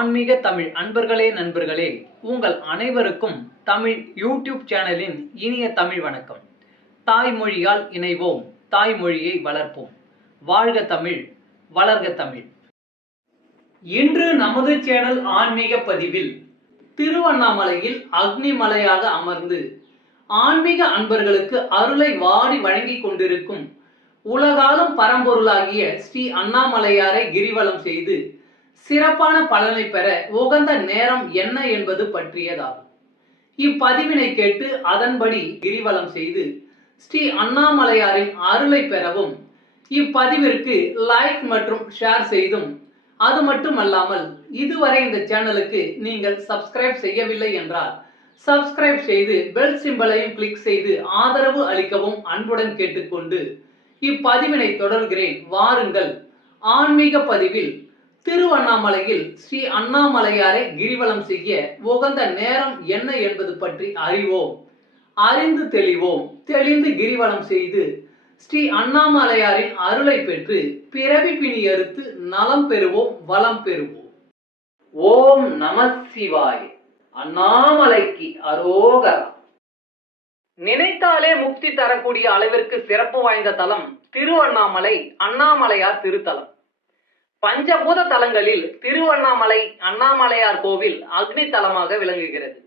ஆன்மீக தமிழ் அன்பர்களே நண்பர்களே, உங்கள் அனைவருக்கும் தமிழ் யூடியூப் சேனலின் இனிய தமிழ் வணக்கம். தாய்மொழியால் இணைவோம், தாய்மொழியை வளர்ப்போம். வாழ்க தமிழ், வளர்க தமிழ். இன்று நமது சேனல் ஆன்மீக பதிவில் திருவண்ணாமலையில் அக்னி மலையாக அமர்ந்து ஆன்மீக அன்பர்களுக்கு அருளை வாரி வழங்கிக் கொண்டிருக்கும் உலகாலும் பரம்பொருளாகிய ஸ்ரீ அண்ணாமலையாரை கிரிவலம் செய்து சிறப்பான பலனை பெற உகந்த நேரம் என்ன என்பது பற்றியதாகும். இப்பதிவினை கேட்டு அதன்படி கிரிவலம் செய்து ஸ்ரீ அண்ணாமலையாரின் அருளை பெறவும் இப்பதிவிற்கு லைக் மற்றும் ஷேர் செய்தும், அது மட்டுமல்லாமல் இதுவரை இந்த சேனலுக்கு நீங்கள் சப்ஸ்கிரைப் செய்யவில்லை என்றால் சப்ஸ்கிரைப் செய்து பெல் சிம்பலையும் கிளிக் செய்து ஆதரவு அளிக்கவும் அன்புடன் கேட்டுக்கொண்டு இப்பதிவினை தொடர்கிறேன். வாருங்கள், ஆன்மீக பதிவில் திருவண்ணாமலையில் ஸ்ரீ அண்ணாமலையாரை கிரிவலம் செய்ய உகந்த நேரம் என்ன என்பது பற்றி அறிவோம். அறிந்து தெளிவோம். தெளிந்து கிரிவலம் செய்து ஸ்ரீ அண்ணாமலையாரின் அருளை பெற்று பிறவி பிணி அறுத்து நலம் பெறுவோம், வளம் பெறுவோம். ஓம் நம சிவாய். அண்ணாமலைக்கு அரோகரா. நினைத்தாலே முக்தி தரக்கூடிய அளவிற்கு சிறப்பு வாய்ந்த தலம் திருவண்ணாமலை அண்ணாமலையார் திருத்தலம். பஞ்சபூத தலங்களில் திருவண்ணாமலை அண்ணாமலையார் கோவில் அக்னி தலமாக விளங்குகிறது.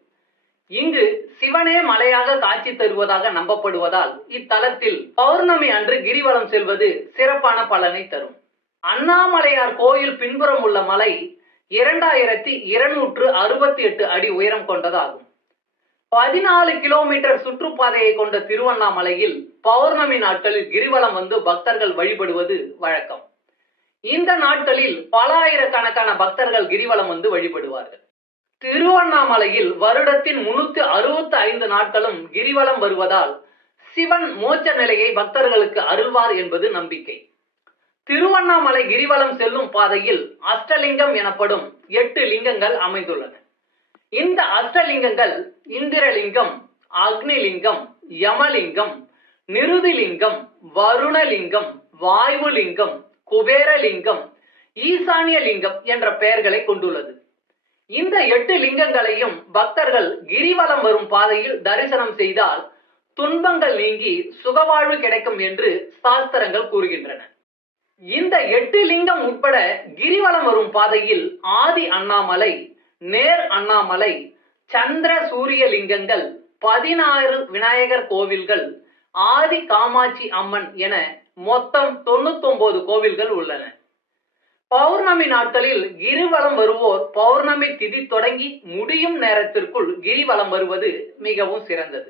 இங்கு சிவனே மலையாக காட்சி தருவதாக நம்பப்படுவதால் இத்தலத்தில் பௌர்ணமி அன்று கிரிவலம் செல்வது சிறப்பான பலனை தரும். அண்ணாமலையார் கோயில் பின்புறம் உள்ள மலை 2268 அடி உயரம் கொண்டதாகும். 14 கிலோமீட்டர் சுற்றுப்பாதையை கொண்ட திருவண்ணாமலையில் பௌர்ணமி நாட்களில் கிரிவலம் வந்து பக்தர்கள் வழிபடுவது வழக்கம். இந்த நாட்களில் பல ஆயிரக்கணக்கான பக்தர்கள் கிரிவலம் வந்து வழிபடுவார்கள். திருவண்ணாமலையில் வருடத்தின் 365 நாட்களும் கிரிவலம் வருவதால் சிவன் மோட்ச நிலையை பக்தர்களுக்கு அருள்வார் என்பது நம்பிக்கை. திருவண்ணாமலை கிரிவலம் செல்லும் பாதையில் அஷ்டலிங்கம் எனப்படும் 8 லிங்கங்கள் அமைந்துள்ளன. இந்த அஷ்டலிங்கங்கள் இந்திரலிங்கம், அக்னிலிங்கம், யமலிங்கம், நிருதிலிங்கம், வருணலிங்கம், வாயுலிங்கம், குபேரலிங்கம், ஈசானிய லிங்கம் என்ற பெயர்களை கொண்டுள்ளது. இந்த 8 லிங்கங்களையும் பக்தர்கள் கிரிவலம் வரும் பாதையில் தரிசனம் செய்தால் துன்பங்கள் நீங்கி சுகவாழ்வு கிடைக்கும் என்று சாஸ்திரங்கள் கூறுகின்றன. இந்த 8 லிங்கம் உட்பட கிரிவலம் வரும் பாதையில் ஆதி அண்ணாமலை, நேர் அண்ணாமலை, சந்திர சூரிய லிங்கங்கள், 16 விநாயகர் கோவில்கள், ஆதி காமாட்சி அம்மன் என மொத்தம் 99 கோவில்கள் உள்ளன. பௌர்ணமி நாட்களில் கிரிவலம் வருவோர் பௌர்ணமி திதி தொடங்கி முடியும் நேரத்திற்குள் கிரிவலம் வருவது மிகவும் சிறந்தது.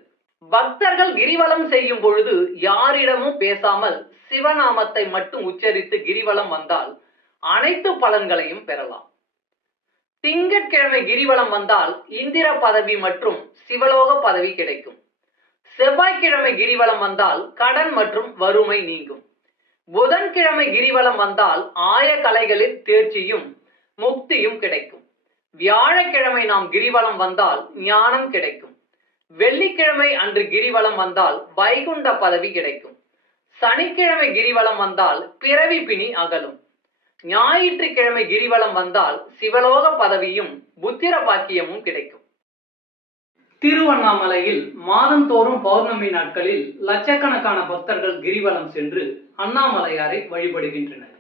பக்தர்கள் கிரிவலம் செய்யும் பொழுது யாரிடமும் பேசாமல் சிவநாமத்தை மட்டும் உச்சரித்து கிரிவலம் வந்தால் அனைத்து பலன்களையும் பெறலாம். திங்கட்கிழமை கிரிவலம் வந்தால் இந்திர பதவி மற்றும் சிவலோக பதவி கிடைக்கும். செவ்வாய்க்கிழமை கிரிவலம் வந்தால் கடன் மற்றும் வறுமை நீங்கும். புதன்கிழமை கிரிவலம் வந்தால் ஆய கலைகளில் தேர்ச்சியும் முக்தியும் கிடைக்கும். வியாழக்கிழமை நாம் கிரிவலம் வந்தால் ஞானம் கிடைக்கும். வெள்ளிக்கிழமை அன்று கிரிவலம் வந்தால் வைகுண்ட பதவி கிடைக்கும். சனிக்கிழமை கிரிவலம் வந்தால் பிறவி பிணி அகலும். ஞாயிற்றுக்கிழமை கிரிவலம் வந்தால் சிவலோக பதவியும் புத்திர பாக்கியமும் கிடைக்கும். திருவண்ணாமலையில் மாதந்தோறும் பௌர்ணமி நாட்களில் லட்சக்கணக்கான பக்தர்கள் கிரிவலம் சென்று அண்ணாமலையாரை வழிபடுகின்றனர்.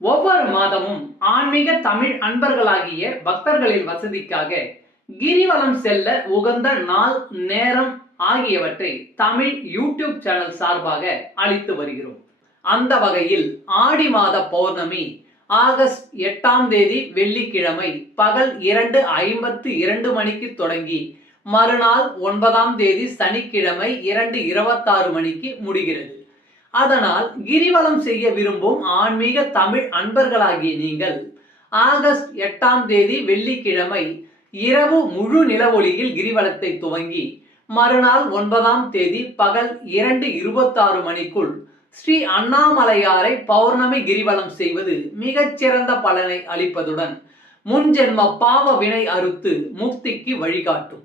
ஒவ்வொரு மாதமும் ஆன்மீக தமிழ் அன்பர்களாகிய பக்தர்களின் வசதிக்காக கிரிவலம் செல்ல உகந்த நாள், நேரம் ஆகியவற்றை தமிழ் யூடியூப் சேனல் சார்பாக அளித்து வருகிறோம். அந்த வகையில் ஆடி மாத பௌர்ணமி ஆகஸ்ட் 8ஆம் தேதி வெள்ளிக்கிழமை பகல் 2:52 மணிக்கு தொடங்கி மறுநாள் 9ஆம் தேதி சனிக்கிழமை 2:26 மணிக்கு முடிகிறது. அதனால் கிரிவலம் செய்ய விரும்பும் ஆன்மீக தமிழ் அன்பர்களாகிய நீங்கள் ஆகஸ்ட் 8ஆம் தேதி வெள்ளிக்கிழமை இரவு முழு நிலவொளியில் கிரிவலத்தை துவங்கி மறுநாள் 9ஆம் தேதி பகல் 2:26 மணிக்குள் ஸ்ரீ அண்ணாமலையாரை பௌர்ணமி கிரிவலம் செய்வது மிகச்சிறந்த பலனை அளிப்பதுடன் முன்ஜென்ம பாவ வினை அறுத்து முக்திக்கு வழிகாட்டும்.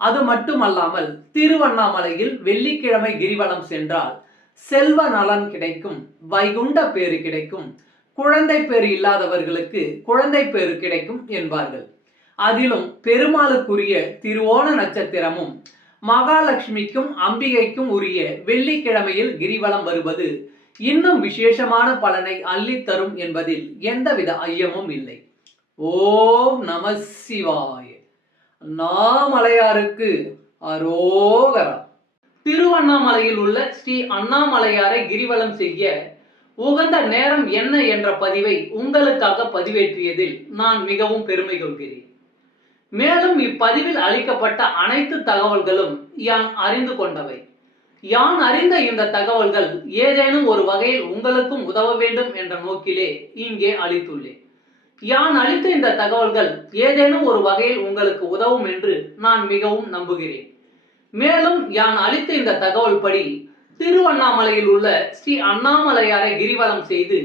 அது மட்டுமல்லாமல் திருவண்ணாமலையில் வெள்ளிக்கிழமை கிரிவலம் சென்றால் செல்வ நலன் கிடைக்கும், வைகுண்ட பேறு கிடைக்கும், குழந்தை பேறு இல்லாதவர்களுக்கு குழந்தை பேறு கிடைக்கும் என்பார்கள். அதிலும் பெருமாளுக்குரிய திருவோண நட்சத்திரமும் மகாலட்சுமிக்கும் அம்பிகைக்கும் உரிய வெள்ளிக்கிழமையில் கிரிவலம் வருவது இன்னும் விசேஷமான பலனை அள்ளித்தரும் என்பதில் எந்தவித ஐயமும் இல்லை. ஓம் நம சிவாய. அண்ணாமலையாருக்கு அரோகரா. திருவண்ணாமலையில் உள்ள ஸ்ரீ அண்ணாமலையாரை கிரிவலம் செய்ய உகந்த நேரம் என்ன என்ற பதிவை உங்களுக்காக பதிவேற்றியதில் நான் மிகவும் பெருமை கொள்கிறேன். மேலும் இப்பதிவில் அளிக்கப்பட்ட அனைத்து தகவல்களும் யான் அறிந்து கொண்டவை. யான் அறிந்த இந்த தகவல்கள் ஏதேனும் ஒரு வகையில் உங்களுக்கும் உதவ வேண்டும் என்ற நோக்கிலே இங்கே அளித்துள்ளேன். யான் அளித்த இந்த தகவல்கள் ஏதேனும் ஒரு வகையில் உங்களுக்கு உதவும் என்று நான் மிகவும் நம்புகிறேன். மேலும் யான் அளித்த இந்த தகவல் படி திருவண்ணாமலையில் உள்ள ஸ்ரீ அண்ணாமலையாரை கிரிவலம் செய்து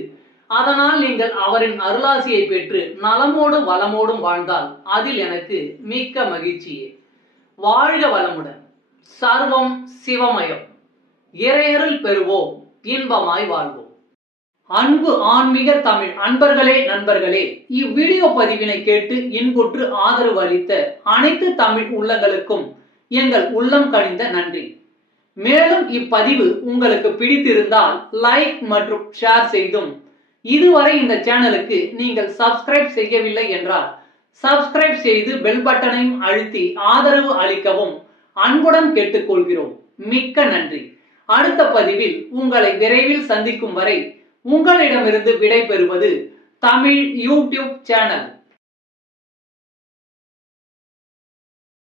அதனால் நீங்கள் அவரின் அருளாசியை பெற்று நலமோடும் வளமோடும் வாழ்ந்தால் அதில் எனக்கு மிக்க மகிழ்ச்சியே. வாழ்க வளமுடன். சர்வம் சிவமயம். இறையருள் பெறுவோம், இன்பமாய் வாழ்வோம். அன்பு ஆன்மீக தமிழ் அன்பர்களே, நண்பர்களே, இவ்வீடியோ பதிவினை கேட்டு இன்புற்று ஆதரவு அளித்த அனைத்து தமிழ் உள்ளங்களுக்கும் எங்கள் உள்ளம் கனிந்த நன்றி. மேலும் இப்பதிவு உங்களுக்கு பிடித்திருந்தால் லைக் மற்றும் ஷேர் செய்தும், இதுவரை இந்த சேனலுக்கு நீங்கள் சப்ஸ்கிரைப் செய்யவில்லை என்றால் சப்ஸ்கிரைப் செய்து பெல் பட்டனையும் அழுத்தி ஆதரவு அளிக்கவும் அன்புடன் கேட்டுக்கொள்கிறோம். மிக்க நன்றி. அடுத்த பதிவில் உங்களை விரைவில் சந்திக்கும் வரை உங்களிடமிருந்து விடை பெறுவது தமிழ் யூடியூப் சேனல்.